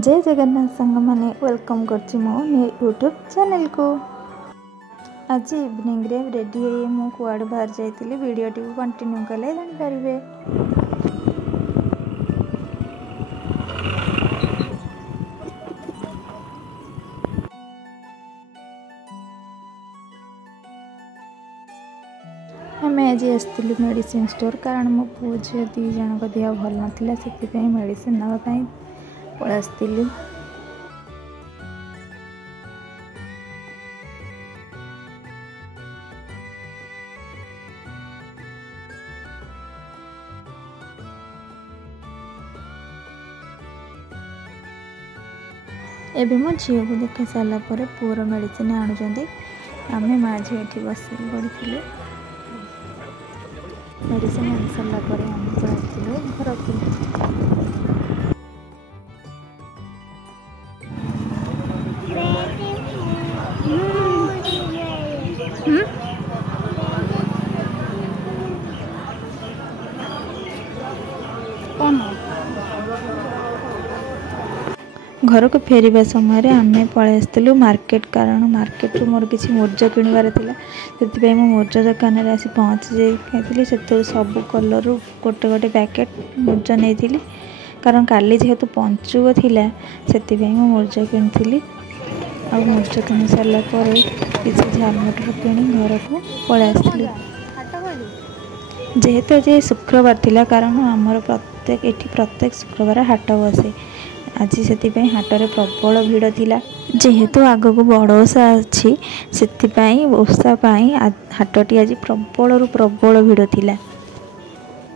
जय जगन्नाथ सांग मैंने वेलकम करछि मो यूट्यूब चैनल को। आज इवनिंग रे रेडी है मु कुआड़ बाहर जाइतिली वीडियो टी कंटिन्यू कले जान परिबे। हमें आज आसलु मेडिसिन स्टोर कारण मो पुओ झील दी जन को देह भल नाथिला से मेडिसिन नापी पल आसलु। एबे मो झील को देख सारा पर पुअर मेडिसिन आणुचंदी। आमे माँ झी ये बस पड़ी मेडिसिन आनी सारा पर आम पलू घर को। घर को फेरिबा समय आमे पलि आसलु मार्केट कारण मार्केट रू मोर किसी मोर्जा किणवार थिला से मोर्जा दुकान रे आसी पहुँची जाइली से सब कलर गोटे गोटे पैकेट मोर्जा नहीं कारण काली जेहेतु पंचुक थिला से मोर्जा किणी आ मोर्जा किणी सारा पर किसी झालमटर किणी घर को पलि आसलु। जेहेतु आज शुक्रवार थिला कारण आमर प्रत्येक शुक्रवार हाट बसे आज से हाटर प्रबल भिड़ थिला। जेहेतु आग को बड़ ओषा अच्छी से ओषा हाटटी आज प्रबल भिड़ थिला।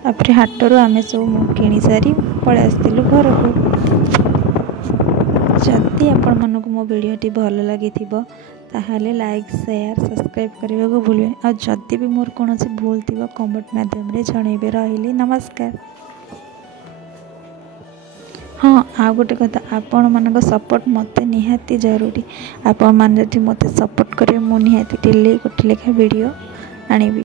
तापर हाटरू आमे सब किणी सारी पलि आसलु घर को। जदि आपण मानक मो वीडियोटी भल लगी ताहले लाइक शेयर सब्सक्राइब करने को भूलिए। आ जदि भी मोर कौन भूल थी कमेंट माध्यम जनइबे। रही नमस्कार। हाँ आ गोटे कथा आपण मान सपोर्ट मत निहाती जरूरी। आपण मान मत सपोर्ट करेंगे मुझे डेली गोटे लेखा वीडियो आनी।